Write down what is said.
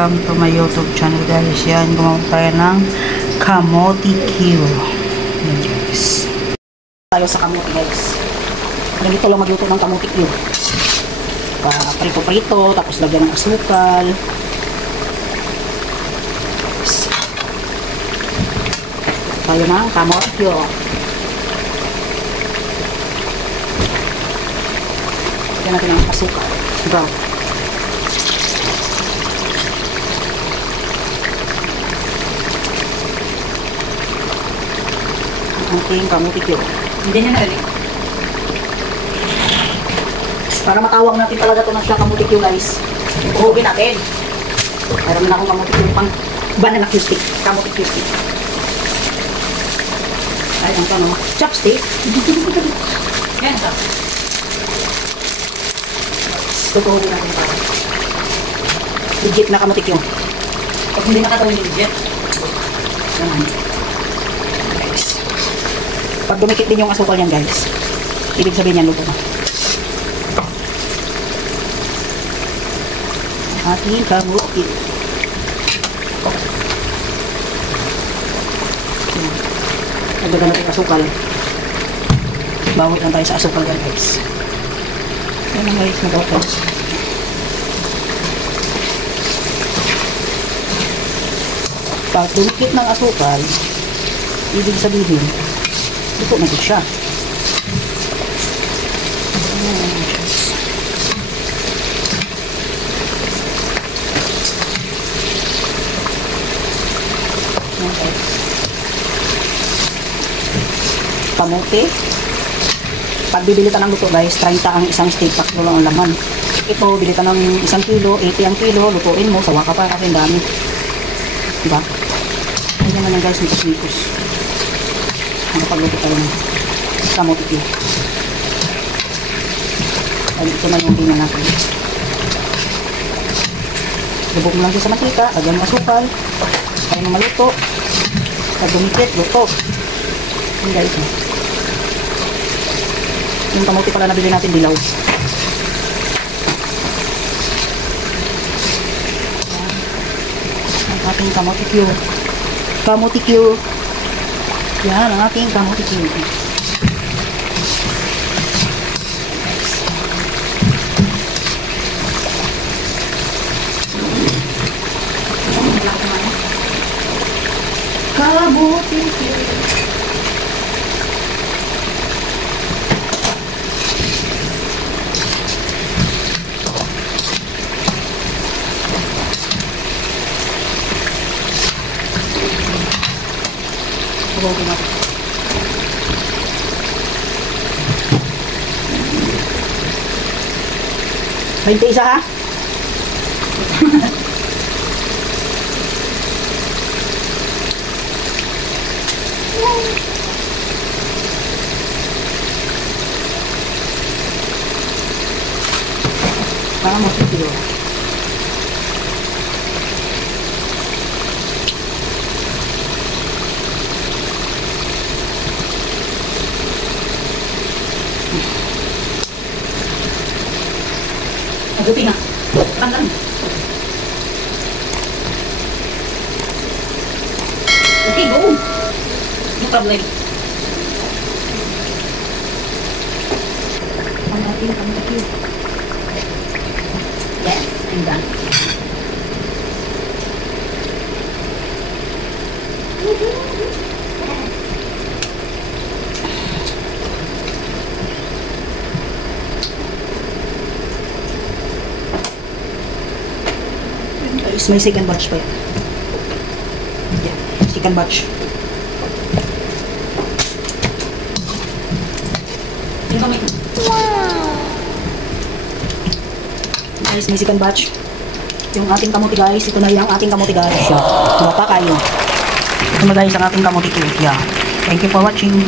welcome to my YouTube channel guys. Yan, gumawa tayo ng kamote Q. Yan guys. Tayo sa kamote guys. Ganito lang magluto ng kamote Q. Prito-prito, tapos lagyan ng asukal. Tayo ng kamote Q. Lagyan natin ng asukal. Brown. Ating kamote Q. Hindi niya nalali. Para matawag natin talaga ito na siya kamote Q guys. Uhugin natin. Meron na akong kamote Q pang banana Q stick. Kamote Q stick. Ay, ang tanong. Chopstick. Yan ito. Tutuhugin natin para. Legit na kamote Q. Pag hindi nakatawin yung legit. Yan. Pag dumikit din yung asukal yan guys, ibig sabihin yan luto na. Ating kamote. Nagdagan natin yung asukal. Bawat lang tayo sa asukal yan guys. Yan ang guys, nag-open. Pag dumikit ng asukal, ibig sabihin ito na siya. Kamote. Pag bibili ka ng luto guys, 30 ang isang steak pack lang ang laman. Ito, bili ka ng 1 kilo, 80 ang kilo, lutuin mo, sawa ka pa kasi ang dami. Diba? Hindi naman yan guys, nikos-nikos. Pagluto tayo ng kamote Q. Ay, ito na yung tingnan natin. Lubog mo lang siya sa mantika, agad ng asukal. Ay mo maluto. Pag dumikit, luto. Yung guys. Yung kamote pala nabili natin dilaw. Ang ating kamote Q. Kamote Q. Yan ang ating kamote Q. Kamote Q. Huwagin natin. Hintay isa ha? Parang masipilo. Magupi na. Panggang. Okay, go. No problem. Ang ating kamote Q. Yes, I'm done. May second batch pa yan. Yeah, second batch. Yung kamay. Guys, may second batch. Yung ating kamote guys, ito na yung ating kamote guys. Bata kayo. Ito na guys ang ating kamote Q. Yeah. Thank you for watching.